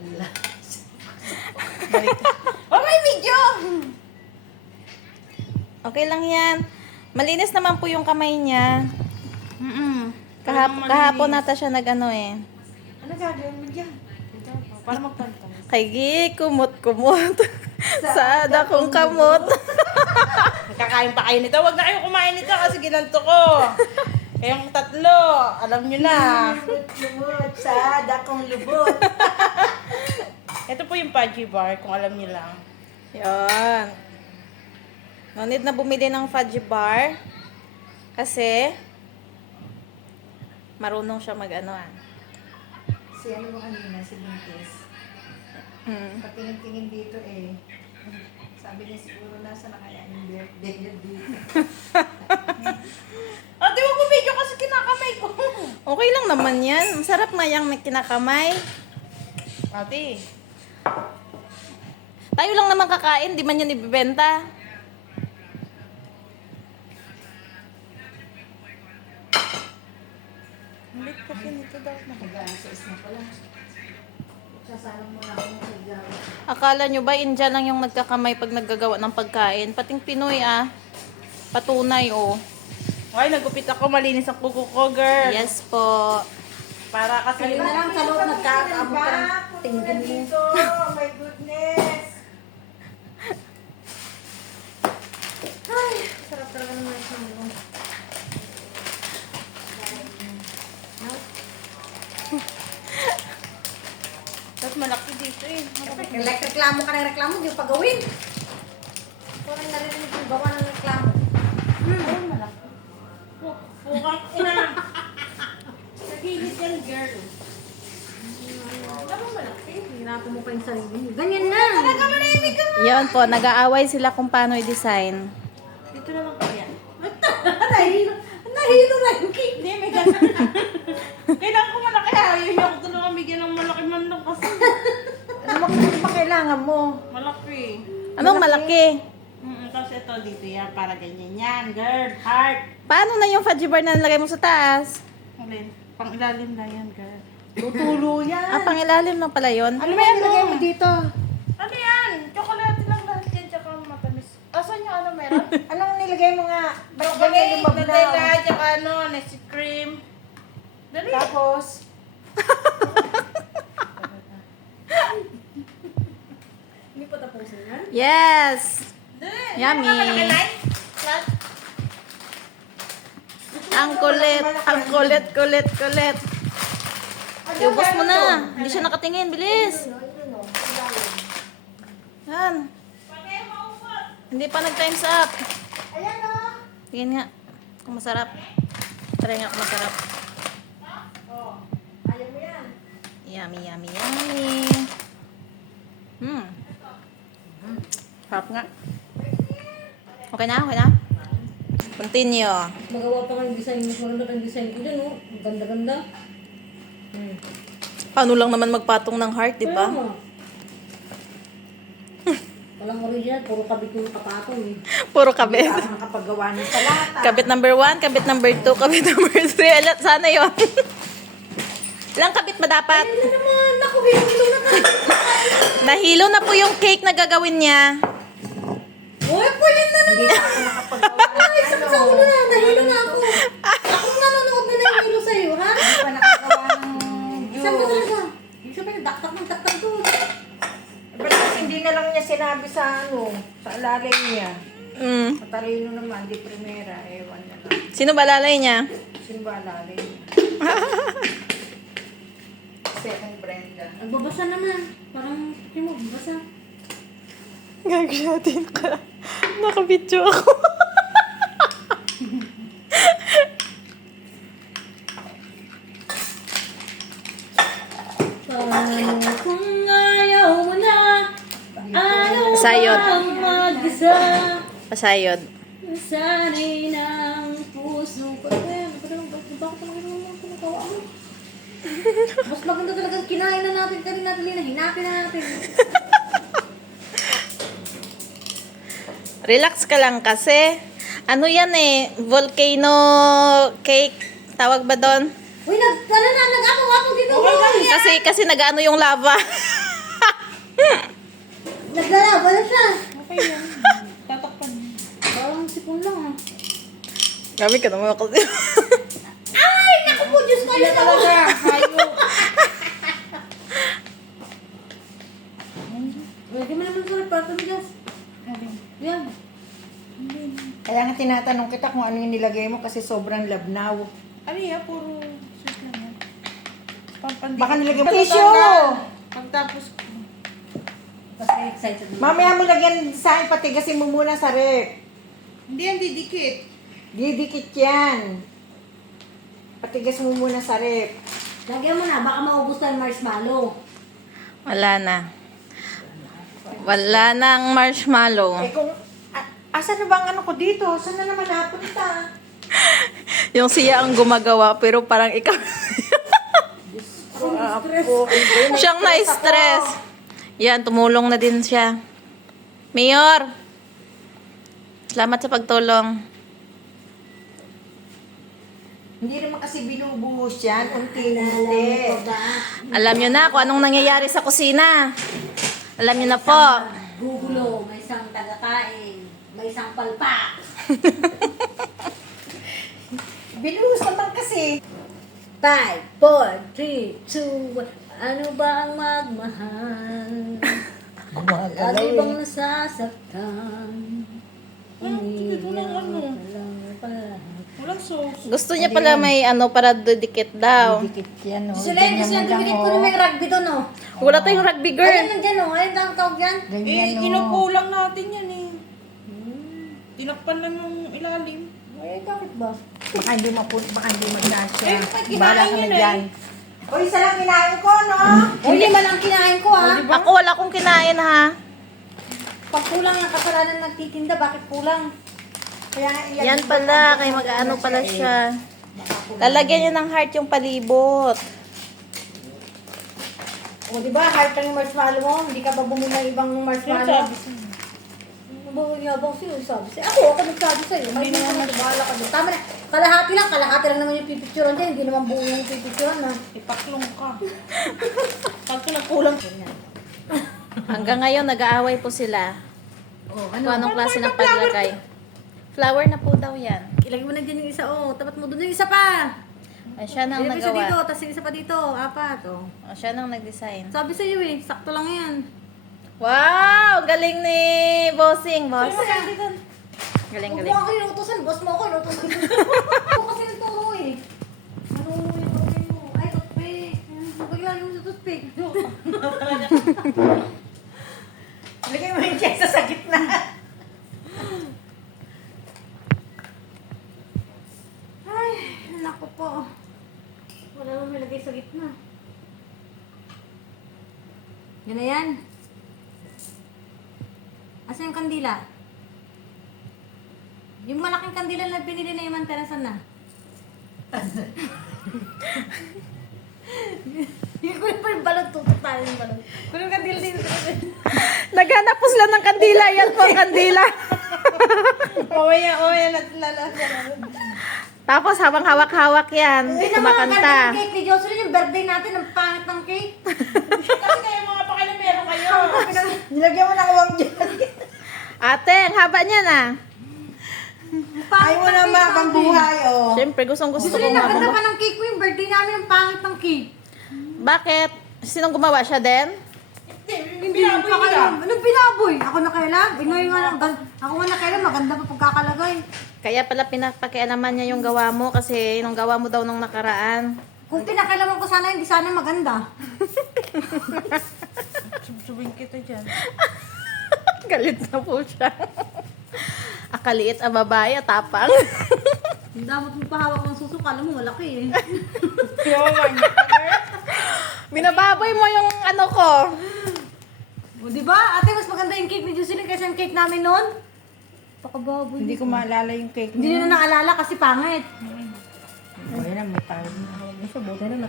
Ala. Balik. Oh, may video! Okay lang yan. Malinis naman po yung kamay niya. Kahapon nata siya nag-ano eh. Ano gagawin mo dyan? Para magpantay. Kay Gi, kumot-kumot. Sa dakong kamot. Nakakain pa kayo nito. Huwag na kayo kumain nito kasi ginanto ko. Kayong tatlo, alam nyo na. Lumot sa dakong lubot. Ito po yung Pudgy Bar, kung alam nyo lang. Yan. No need na bumili ng fudgy bar. Kasi, marunong siya mag-ano ah. Si ano mo kanina, si Buntis. Patingin-tingin dito eh. Sabi niya siguro nasa na kaya yung birthday niya dito. Ate, wag mo video kasi kinakamay ko. Okay lang naman yan. Masarap nga yung kinakamay. Ate, Tayo lang naman kakain, di man yan ibibenta. ulit kasi nito daw. Nag-a-assess na pala. Sasalang mo na ako sa gawa. Akala nyo ba, India lang yung nagkakamay pag naggagawa ng pagkain? Pating Pinoy ah. Patunay oh. Ay, nagupit ako. Malinis ang kuko ko, girl. Yes po. Para kasi... Kali na lang sa loob nagkakaabot ka ng tingin mo. Oh my goodness. Ay, sarap talaga naman yung mo. Tapos malaki dito eh. Reklamo ka ng reklamo, di pa gawin. Parang narinig yung gawa ng reklamo. Ayun, malaki. Pukang ina. Nagigit yan, girl. Ano malaki? Hirapan mo pa yung sarili mo. Ganyan na. Talaga manahimik ka. Yan po, nag-aaway sila kung paano i-design. Dito naman kaya. Nahilo na yung cake. Hindi, may ganun. Kailangan ko malaki ha. Ayaw niyo ako tulungan bigyan ng malaki man lang kasi. Ano pa kailangan mo? Malaki. Anong malaki? Tapos ito dito yan. Para ganyan yan, girl. Heart. Paano na yung fudgy bar na nilagay mo sa taas? Alin? Pang ilalim na yan, girl. Tutulo yan. Ah, pangilalim na pala yun. Ano ba yung nilagay mo dito? Ano yan? Chocolate lang lahat yan, tsaka matamis. Asan yung ano meron? Anong nilagay mo nga? Ba't ganyan Chocolate, yung mablaw? Nutella, tsaka ano, Nesty Cream. Dali. Tapos, hindi pa tapusin yan? Yes! Dali. Yummy. Malaki line? Flat? Ang kulit, ang kulit, kulit, kulit. Iubos mo na. Hindi siya nakatingin. Bilis. Yan. Hindi pa nag-times up. Ayan o. Tingin nga. Kung masarap. Try nga kung masarap. Oh, ayaw mo yan. Yummy, yummy, yummy. Sarap nga. Okay na? Okay na? Continue. Magawa pa kang design. Maganda kang design ko dyan o. Ang ganda-ganda. Paano lang naman magpatong ng heart, di ba? Tama. Walang original. Puro kabit yung kapatong eh. Puro kabit. Hindi ka nakapagawa ng salata. Kabit number 1, kabit number 2, kabit number 3. Sana yun. Ilang kabit ba dapat? Ano naman? Naku, hilo na ka. Nahilo na po yung cake na gagawin niya. Uy, pwede na naman. Hindi ako nakapagawa. Ay, sakit sa ulo na. Nahilo na ako. Ako nanonood na ng hilo sa'yo, ha? Hindi pa nakagawa ng Saan mo talaga? Hindi siya pwede daktak ng daktak doon. Pero kasi hindi na lang niya sinabi sa ano, sa alalay niya. Matalino naman, di primera, ewan na lang. Sino ba lalay niya? Sino ba alalay niya? Second Brenda. Nagbabasa naman. Parang, hindi mo, babasa. Gagawin ka. Nakabidyo ako. Paano kung ayaw mo na? Ano Pasayod. ang mag-isa? Pasayod. Sana'y ng puso ko. Bakit naman pinagawa mo? Mas maganda talagang kinain na natin kanina, Lina. Hinapin na natin. Relax ka lang kasi. Ano yan eh? Volcano cake. Tawag ba doon? Uy, nag-ano na, nag-apong-apong dito. Okay lang yan. Kasi nag-ano yung lava. Naglalaban na siya. Okay yan. Tatakpan. Parang sipon lang ah. Grabe ka naman kasi. Ay! Naku po, Diyos ko! Kaya Ano talaga. Hayop. Pwede mo naman sulit para tumigas. Yan. Kaya nga tinatanong kita kung ano yung nilagay mo kasi sobrang labnaw. Ano yan? Puro sweet lang yan. Pampandikit. Baka nilagay mo Pagtapos- tissue! Pagtapos Kasi excited na. Mamaya mo lagyan sa akin, patigasin mo muna sa rep. hindi yan didikit. Didikit yan. Patigas mo muna sa rep. Lagyan mo na, baka maubos na yung marshmallow. Wala na. Wala na ang marshmallow. Eh kung, asa na ba ang ano ko dito? Saan na naman napunta? Yung siya ang gumagawa, pero parang ikaw. Siyang na-stress. Yan, tumulong na din siya. Mayor! Salamat sa pagtulong. Hindi naman kasi binubuhos yan. Unti-unti. Alam nyo na kung anong nangyayari sa kusina. Alam nyo na po. Gugulo, may isang tagakain, may isang palpak. Binuhos naman kasi. 5, 4, 3, 2, 1. Ano ba ang magmahal? Lagi bang nasasaktan? Walang ano. Walang sauce. Gusto niya pala may ano para didikit daw. Didikit yan. Oh. Gusto lang, gusto lang dumilit ko na may rugby doon, oh. Wala tayong rugby girl. Ayun lang dyan, oh. Ayun ang tawag yan. Ganyan, Inupulang natin yan eh. Tinakpan lang yung ilalim. Eh, bakit ba? Baka hindi baka hindi magkasya. Eh, may kinain Bahala ka na yun eh. dyan. O, isa lang kinain ko, no? Hindi man ang kinain ko, ha? Ako wala kong kinain ha. Pag kulang ang kasalanan nagtitinda, bakit kulang? Kaya nga, Yan pala, kay mag-ano pala siya. Lalagyan niya ng heart yung palibot. O, di ba? Heart lang yung marshmallow mo. Hindi ka ba bumili ng ibang marshmallow? Ano ba yabang sa'yo? Sabi sa'yo. Ako nagsabi sa'yo. May naman bahala ka doon. Tama na. Kalahati lang naman yung pipicturean dyan. Hindi naman buo yung pipicturean na. Ipaklong ka. Pag kulang. Hanggang ngayon, nag-aaway po sila. Oh, Kung anong klase ng paglagay. Flower na po daw yan. Ilagay mo na dyan yung isa. Oh, tapat mo doon yung isa pa. Ay, siya nang Ilagay mo isa dito. nagawa. Tapos yung isa pa dito. Apat. Oh. O, siya nang nag-design. Sabi sa'yo eh. Sakto lang yan. Wow! Galing ni Bossing, boss. Galing, Huwag galing. mo ako inutusan. Boss mo ako inutusan. Ako kasi nagturo eh. Ano yung gawin mo? Ay, toothpick. Paglagay mo sa toothpick. Lagay mo yung kesa sa gitna. Ay, naku po. Wala naman may lagay sa gitna. Yan na yan. Asa yung kandila? Yung malaking kandila na binili na yung manterasan na. Yung kulit pa yung balon, tutok tayo yung balon. Kulit yung kandila dito. Naghanap po sila ng kandila. Yan po ang kandila. Mamaya nalalasa. Tapos habang hawak-hawak yan, Hindi naman ang ganda kumakanta. ng cake ni Jocelyn, yung birthday natin, ang pangit ng cake. Kasi kayo mga pakilamero kayo. Nilagyan mo ng uwang dyan. Ate, ang haba niya na. Ayaw mo na mabang buhay, oh. Siyempre, gustong gusto Jocelyn, kong ang ganda mababa. pa ng cake mo, yung birthday namin, ang pangit ng cake. Bakit? Sinong gumawa siya din? Hindi, binaboy nila. Anong binaboy? Ako na kailan? Ngayon nga lang, ako nga na kailan, maganda pa pagkakalagay. Kaya pala pinapakialaman niya yung gawa mo kasi yung gawa mo daw nung nakaraan. Kung pinakailaman ko sana, hindi sana maganda. Subsubing kita dyan. Galit na po siya. Akaliit ang babae, tapang. Ang dapat mong pahawak ng suso, kala mo malaki eh. Binababoy mo yung ano ko. O diba? Ate, mas maganda yung cake ni Jocelyn kaysa yung cake namin noon. Pakababoy. Hindi ko maalala yung cake Hindi mo. na naalala kasi pangit. Ayun na, may tawag na. Buti na